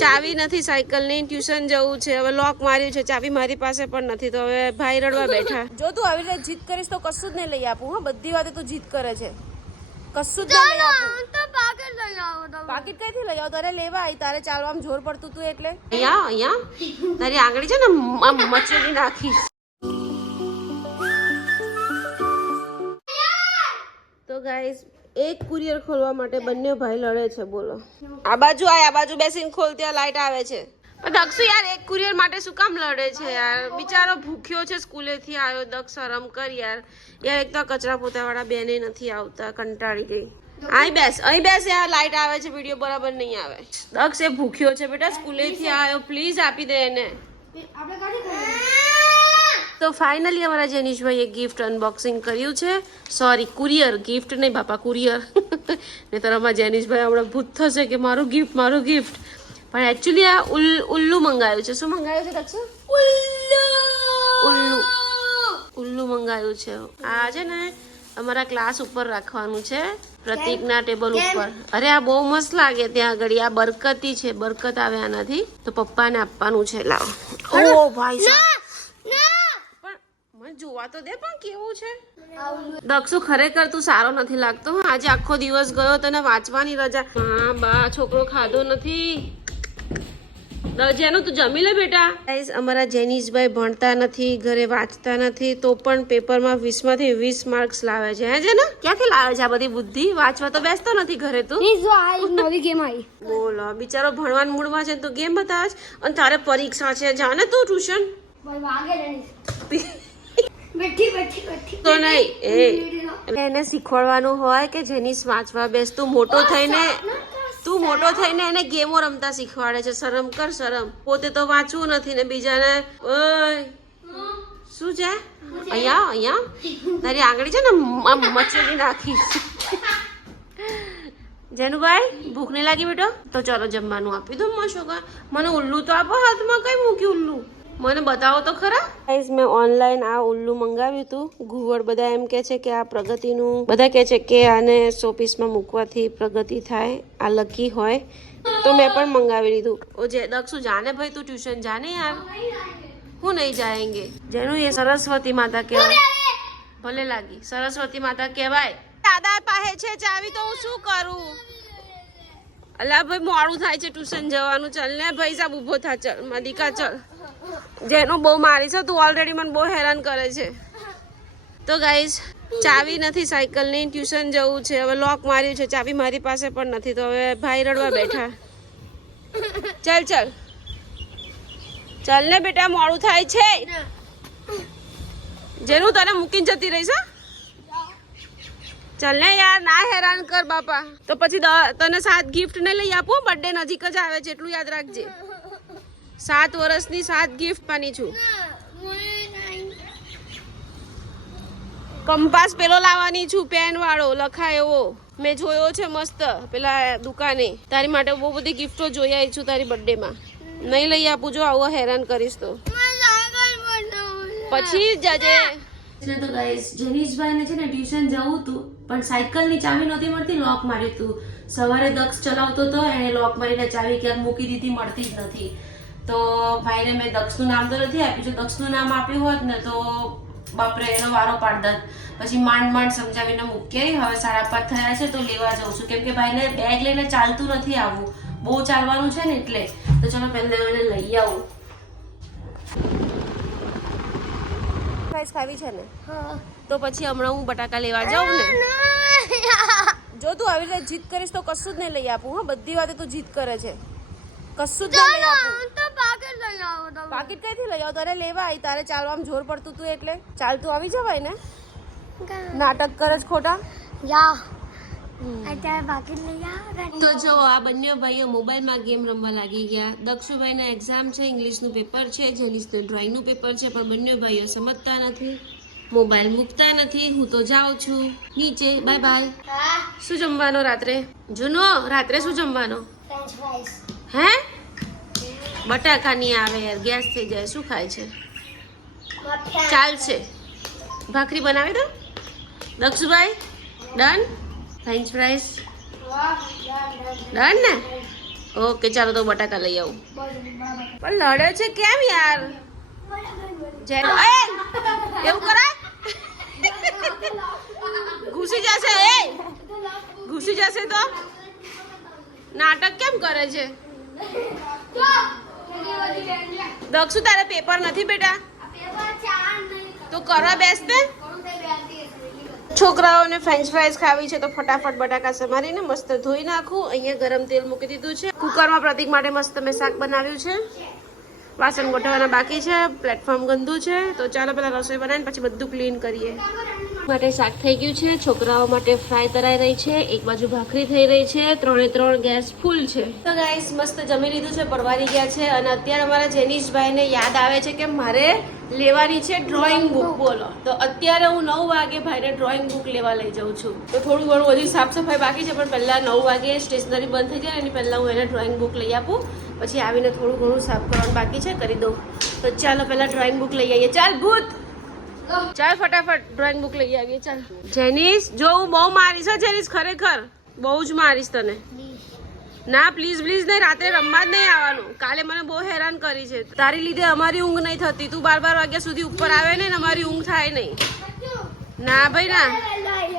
ચાવી નથી સાયકલની, ટ્યુશન જવું છે, હવે લોક માર્યું છે, ચાવી મારી પાસે પણ નથી, તો હવે ભાઈ રડવા બેઠા. જો તું આવી રીતે જીદ કરીશ તો કશું જ નહીં લઈ આપું. હા, બધી વાતે તું જીદ કરે છે, કશું જ નહીં લઈ આપું. પાકીટ કઈથી લઈ આવ? તારે લેવા આવી, તારે ચાલવામાં જોર પડતું તું એટલે. અહીંયા તારી આંગળી છે ને મચેડી નાખીશ. તો ગાઈસ, એક કુરિયર ખોલવા માટે બંને ભાઈ લડે છે. બોલો, આ બાજુ આય, આ બાજુ બેસીને ખોલ, ત્યાં લાઈટ આવે છે. દક્ષુ યાર, એક કુરિયર માટે શું કામ લડે છે યાર? બિચારો ભૂખ્યો છે, સ્કૂલેથી આવ્યો. દક્ષ શરમ કર યાર. યાર, એક તો કચરા પોતા વાળા બેને નથી આવતા, કંટાળી ગઈ. અહીં બેસ યાર, લાઈટ આવે છે, વિડીયો બરાબર નહીં આવે. દક્ષ એ ભૂખ્યો છે બેટા, સ્કૂલેથી આવ્યો, પ્લીઝ આપી દે એને. તો ફાઇનલી અમારા જેનિશભાઈએ ગિફ્ટ અનબોક્સિંગ કર્યું છે. સોરી, કુરિયર, ગિફ્ટ નહીં બાપા, કુરિયર. ને તરફમાં જેનિશભાઈ હમણાં ભૂત થશે કે મારું ગિફ્ટ. પણ એકચ્યુઅલી આ ઉલ્લુ મંગાવ્યું છે. શું મંગાવ્યું છે દક્ષુ? ઉલ્લુ મંગાવ્યું છે. આ છે ને અમારા ક્લાસ ઉપર રાખવાનું છે, પ્રતિકના ટેબલ ઉપર. અરે આ બહુ મસ્ત લાગે ત્યાં આગળ. આ બરકતી છે, બરકત આવે આનાથી, તો પપ્પાને આપવાનું છે. લાવો. ઓ ભાઈ પણ જોવા તો દે, પણ કેવું છે દક્ષુ? ખરેખર તું સારો નથી લાગતો. આજે આખો દિવસ ગયો, તને વાંચવાની રજા. હા બા, છોકરો ખાધો નથી. જેનું તું જમી લે બેટા. અમારા જેનિશભાઈ ભણતા નથી, ઘરે વાંચતા નથી, તો પણ પેપરમાં 20માંથી 20 માર્ક્સ લાવે છે. હે છે ને? ક્યાંથી લાવે છે આ બધી બુદ્ધિ? વાંચવા તો બેસતો નથી ઘરે તું. નવી ગેમ આવી. બોલો, બિચારો ભણવાના મૂડમાં છે તો ગેમ બતાવે છે. અને તારે પરીક્ષા છે, જાને તું ટ્યુશન તો નહીં. એને શીખવાડવાનું હોય કે જેનિશ વાંચવા બેસ. તું મોટો થઈને એને ગેમો રમતા શીખવાડે છે. શરમ કર, શરમ. પોતે તો વાંચવું નથી ને બીજાને. ઓય શું છે? અહીંયા તારી આંગળી છે ને મચેડી નાખીશ. જેનુભાઈ, ભૂખ નહીં લાગી બેટો? તો ચલો જમવાનું આપી દો. મશોકા, મને ઉલ્લુ તો આપો. હાથમાં કઈ મૂક્યું ઉલ્લુ? મને બતાવો તો ખરા. ગાઈસ, મેં ઓનલાઈન આ ઉલ્લુ મંગાવ્યું હતું. ઘુવડ બધા એમ કે છે કે આ પ્રગતિનું, બધા કે છે કે આને શોપીસમાં મૂકવાથી પ્રગતિ થાય, આ લકી હોય. તો મેં પણ મંગાવી લીધું. ઓ જે દક્ષુ, જાને ભાઈ તું ટ્યુશન જાને યાર. હું નહીં જાયેંગે. જેનું એ સરસ્વતી માતા કહેવાય. ભલે લાગી સરસ્વતી માતા કહેવાય. દાદા પાસે છે ચાવી, તો હું શું કરું? અલા ભાઈ, મોડું થાય છે ટ્યુશન જવાનું. ચાલ ને ભાઈ સાહેબ, ઊભો થા. ચાલ મદિકા, ચાલ. જેનું બહુ મારી છે, તું ઓલરેડી મને બહુ હેરાન કરે છે. તો ગાઈઝ, ચાવી નથી સાયકલની, ટ્યુશન જવું છે, હવે લોક માર્યું છે, ચાવી મારી પાસે પણ નથી, તો હવે ભાઈ રડવા બેઠા. ચાલ ને બેટા, મોડું થાય છે. જેનું તને મૂકીને જતી રહીશ. ચાલ ને યાર, ના હેરાન કર બાપા. તો પછી તને 7 ગિફ્ટ ને લઈ આપું. બર્થડે નજીક જ આવે છે, એટલું યાદ રાખજે. 7 વર્ષની 7 ગિફ્ટ પાની છું. કંપાસ પેલો લાવવાની છું, પેન વાળો, લખાય એવો. મેં જોયો છે મસ્ત પેલા દુકાને. તારી માટે બહુ બધી ગિફ્ટો જોઈ આવી છું તારી બર્થડે માં. નહીં લઈ આપું જો આવું હેરાન કરીશ તો. પછી જજે. તો ગાઈસ, જેનિશભાઈને છે ને ટ્યુશન જવું હતું, પણ સાયકલની ચાવી નહોતી મળતી, લોક માર્યું હતું. સવારે દક્ષ ચલાવતો હતો, એને લોક મારીને ચાવી ક્યાંક મૂકી દીધી, મળતી જ નથી. તો ભાઈને મેં દક્ષનું નામ તો નથી આપ્યું. જો દક્ષનું નામ આપ્યું હોત ને તો બાપરે, એનો વારો પાડત. પછી માંડ સમજાવીને મૂકી. હવે 5:30 થયા છે, તો લેવા જાઉં છું, કેમ કે ભાઈને બેગ લઈને ચાલતું નથી આવવું. બહુ ચાલવાનું છે ને એટલે. તો ચલો પહેલા એને લઈ આવું. ખાવી છે ને? તો પછી હમણાં હું બટાકા લેવા જાઉં ને. જો તું આવી રીતે જીદ કરીશ તો કશું જ નહીં લઈ આપું. હા, બધી વાતે તું જીદ કરે છે, કશું જ નહીં લઈ આપું. પાકીટ કઈથી લઈ આવ? તારે લેવા આવી, તારે ચાલવામાં જોર પડતું તું એટલે. ચાલતું આવી જવાય ને. નાટક કરે જ ખોટા. તો જો આ બંને ભાઈઓ મોબાઈલમાં ગેમ રમવા લાગી ગયા. દક્ષુભાઈના એક્ઝામ છે, ઇંગ્લિશનું પેપર છે, જેનિશનું ડ્રોઈંગનું પેપર છે, પણ બંને ભાઈઓ સમજતા નથી, મોબાઈલ મૂકતા નથી. હું તો જાઉં છું નીચે. Bye bye. શું જમવાનો રાત્રે? જૂનો, રાત્રે શું જમવાનો? હે? બટાકા નહીં આવે યાર, ગેસ થઈ જાય. શું ખાય છે? ચાલશે. ભાખરી બનાવી દો Dakshubhai. Done. French fries done ને? ઓકે ચાલો તો બટાકા લઈ આવું. પણ લડે છે કેમ યાર? એવું કરાય? ઘૂસી જશે ઘૂસી જશે તો નાટક કેમ કરે છે? દક્ષુ તારે પેપર નથી બેટા તો કરવા બેસતે. છોકરાઓને ફ્રેન્ચ ફ્રાઈઝ ખાવી છે તો ફટાફટ બટાકા સમારીને મસ્ત ધોઈ નાખું. અહીંયા ગરમ તેલ મૂકી દીધું છે. કુકરમાં પ્રતિક માટે મસ્ત મેં શાક બનાવ્યું છે. વાસણ ગોઠવવાના બાકી છે. પ્લેટફોર્મ ગંદુ છે તો ચાલો પેલા રસોઈ બનાવીને પછી બધું ક્લીન કરીએ. માટે શાક થઈ ગયું છે. છોકરાઓ માટે ફ્રાય તરાઈ રહી છે. એક બાજુ ભાખરી થઈ રહી છે. 3 ગેસ ફૂલ છે. તો ગાઈસ મસ્ત જમી લીધું છે, પરવારી ગયા છે અને અત્યારે અમારા જેનીશભાઈને યાદ આવે છે કે મારે લેવાની છે ડ્રોઈંગ બુક. બોલો તો અત્યારે હું 9 વાગે ભાઈને ડ્રોઈંગ બુક લેવા લઈ જાઉં છું. તો થોડું ઘણું હજી સાફ સફાઈ બાકી છે પણ પહેલા 9 વાગે સ્ટેશનરી બંધ થઈ જાય એની પહેલા હું એને ડ્રોઈંગ બુક લઈ આપું. પછી આવીને થોડું ઘણું સાફ કરવાનું બાકી છે, કરી દઉં. તો ચાલો પહેલા ડ્રોઈંગ બુક લઈ આવીએ. ચાલ ભૂત, ચાલ ફટાફટ ડ્રોઈંગ બુક લઈ આવીએ. ચાલ જેનીશ, જો હું બહુ મારીશ હો જેનીશ, ખરેખર બહુ જ મારીશ તને. ના પ્લીઝ પ્લીઝ નહીં, રાત્રે રમવા જ નહીં આવવાનું. કાલે મને બહુ હેરાન કરી છે તારી લીધે. અમારી ઊંઘ નહીં થતી. તું 12 વાગ્યા સુધી ઉપર આવે ને અમારી ઊંઘ થાય નહીં. ના ભાઈ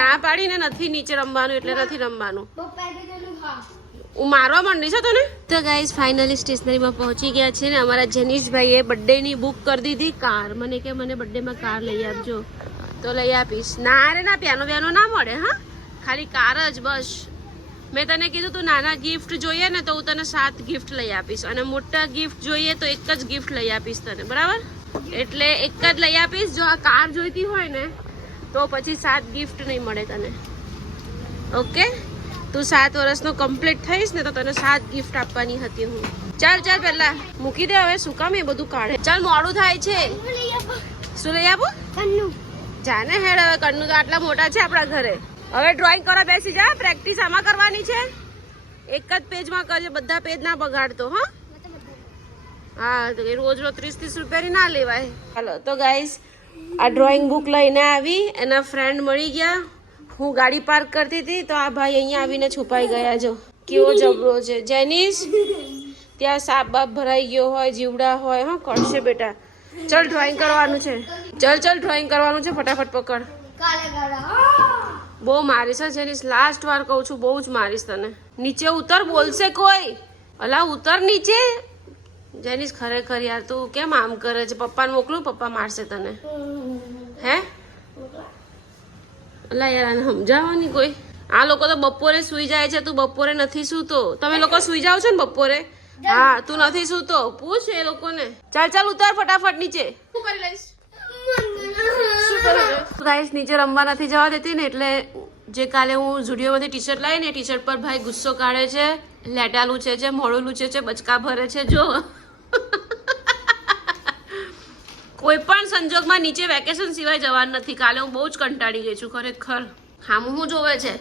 ના પાડીને નથી નીચે રમવાનું એટલે નથી રમવાનું. હું મારવા માંડી છે તને. તો ગાઈઝ ફાઇનલી સ્ટેશનરીમાં પહોંચી ગયા છે ને અમારા જેનીશભાઈએ બર્થડેની બુક કરી દીધી. કાર મને કે મને બર્થડેમાં કાર લઈ આપજો તો લઈ આપીશ. ના રે ના, પિયાનો વ્યાનો ના મળે. હા, ખાલી કાર જ બસ. મેં તને કીધું તું નાના ગિફ્ટ જોઈએ ને તો હું તને 7 ગિફ્ટ લઈ આપીશ અને મોટા ગિફ્ટ જોઈએ તો 1 જ ગિફ્ટ લઈ આપીશ તને, બરાબર? એટલે 1 જ લઈ આપીશ. જો આ કાર જોઈતી હોય ને તો પછી 7 ગિફ્ટ નહીં મળે તને. ઓકે, તું 7 વર્ષનો કમ્પ્લીટ થઈશ ને તો તને 7 ગિફ્ટ આપવાની હતી હું. ચાલ ચાલ પહેલા મૂકી દે. હવે શું કામ એ બધું કાઢે? ચાલ મોડું થાય છે. શું લઈ આપું? જાને હેડ. હવે કન્નુ તો આટલા મોટા છે આપણા ઘરે. હવે ડ્રોઈંગ કરવા બેસી જા. પ્રેક્ટિસ આમાં કરવાની છે. એક જ પેજમાં કરજે, બધા પેજ ના બગાડતો. હા તો રોજ 30 રૂપિયાની ના લેવાય. ચાલો તો ગાઈસ આ ડ્રોઈંગ બુક લઈને આવી. એના ફ્રેન્ડ મળી ગયા. હું ગાડી પાર્ક કરતી હતી તો આ ભાઈ અહીંયા આવીને છુપાઈ ગયા. જો કેવો જબરો છે. જેનીશ ત્યાં સાપ બાપ ભરાઈ ગયો હોય, જીવડા હોય. હા કરશે બેટા. ચલ ડ્રોઈંગ કરવાનું છે. ચલ ડ્રોઈંગ કરવાનું છે. ફટાફટ પકડ. બહુ મારીશ જેનીશ, લાસ્ટ વાર કહું છું, બહુ જ મારીશ તને. નીચે ઉતર, બોલશે કોઈ. અલા ઉતર નીચે. જેનીશ ખરેખર યાર તું કેમ આમ કરે છે? પપ્પાને મોકલું, પપ્પા મારશે તને. હે અલા યાર આને સમજાવવાની કોઈ. આ લોકો તો બપોરે સુઈ જાય છે, તું બપોરે નથી સૂતો. તમે લોકો સુઈ જાવ છો ને બપોરે? હા, તું નથી સૂતો. પૂછ એ લોકોને. ચાલ ઉતાર ફટાફટ નીચે. શું કરી લઈશ? ગાઈસ નીચે રમવા નથી જવા દેતી ને એટલે જે કાલે હું ઝુડિયોમાંથી ટી-શર્ટ લાવી ને ટી-શર્ટ પર ભાઈ ગુસ્સો કાઢે છે, લેટા લૂછે છે, મોડું લૂછે છે, બચકા ભરે છે. જો કોઈ પણ સંજોગમાં નીચે વેકેશન સિવાય જવાનું નથી. કાલે હું બહુ જ કંટાળી ગઈ છું ખરેખર. હા હું જોવે છે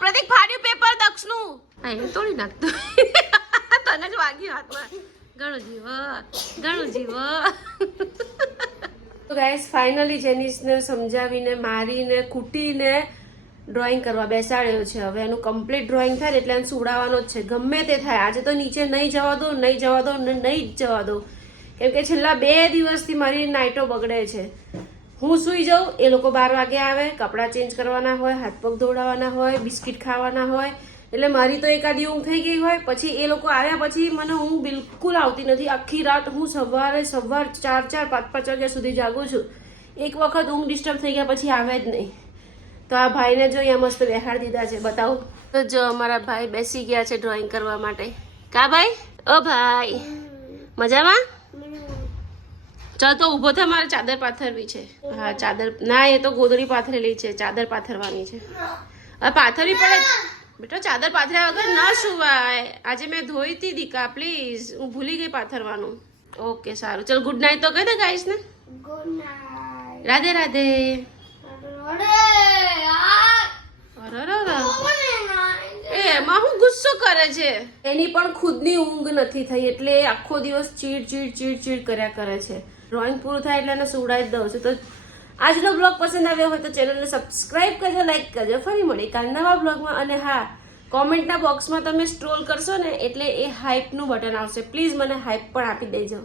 પ્રતિક ફાડ્યું પેપર દક્ષનું. હા એ તોડી નાખતો. તને જ વાગ્યું હાથમાં. ઘણું જીવ. તો ગાઈસ ફાઇનલી જેનીસને સમજાવીને મારીને કૂટીને ડ્રોઈંગ કરવા બેસાડ્યો છે. હવે એનું કમ્પ્લીટ ડ્રોઈંગ થાય એટલે એને સુવડાવવાનો જ છે, ગમે તે થાય. આજે તો નીચે નહીં જવા દો ને નહીં જ જવા દો. કેમ કે છેલ્લા 2 દિવસથી મારી નાઇટો બગડે છે. હું સૂઈ જાઉં, એ લોકો 12 વાગે આવે, કપડાં ચેન્જ કરવાના હોય, હાથ પગ ધોવડાવવાના હોય, બિસ્કિટ ખાવાના હોય. એટલે મારી તો એકાદી ઊંઘ થઈ ગઈ હોય. પછી એ લોકો આવ્યા પછી મને ઊંઘ બિલકુલ આવતી નથી. આખી રાત હું સવાર 4 5 વાગ્યા સુધી જાગું છું. એક વખત ઊંઘ ડિસ્ટર્બ થઈ ગયા પછી આવે જ નહીં. તો આ ભાઈને જો અહીંયા મસ્ત બેહાડી દીધા છે. બતાવો તો જો અમારા ભાઈ બેસી ગયા છે ડ્રોઈંગ કરવા માટે. કા ભાઈ? ઓ ભાઈ મજામાં? ચાલ તો ઊભો થા, મારે ચાદર પાથરવી છે. હા ચાદર ના, એ તો ગોદડી પાથરેલી છે, ચાદર પાથરવાની છે. હવે પાથરવી પડે બેટા. ચાદર પાથર્યા વગર ના સુવાય. આજે મેં ધોઈ હતી દીકા, પ્લીઝ. હું ભૂલી ગઈ પાથરવાનું. ઓકે સારું, ચલ ગુડ નાઇટ તો કહી દે ગાઈસ ને. Good night. રાધે રાધે. એમાં હું ગુસ્સો કરે છે. એની પણ ખુદની ઊંઘ નથી થઈ એટલે આખો દિવસ ચીડ કર્યા કરે છે. ડ્રોઈંગ પૂરું થાય એટલે એને સુવડાવી જ દઉં છું. તો આજનો બ્લોગ પસંદ આવ્યો હોય તો ચેનલને સબસ્ક્રાઇબ કરજો, લાઈક કરજો. ફરી મળી કાલ નવા બ્લોગમાં. અને હા, કોમેન્ટના બોક્સમાં તમે સ્ક્રોલ કરશો ને એટલે એ હાઇપનું બટન આવશે. પ્લીઝ મને હાઇપ પણ આપી દેજો.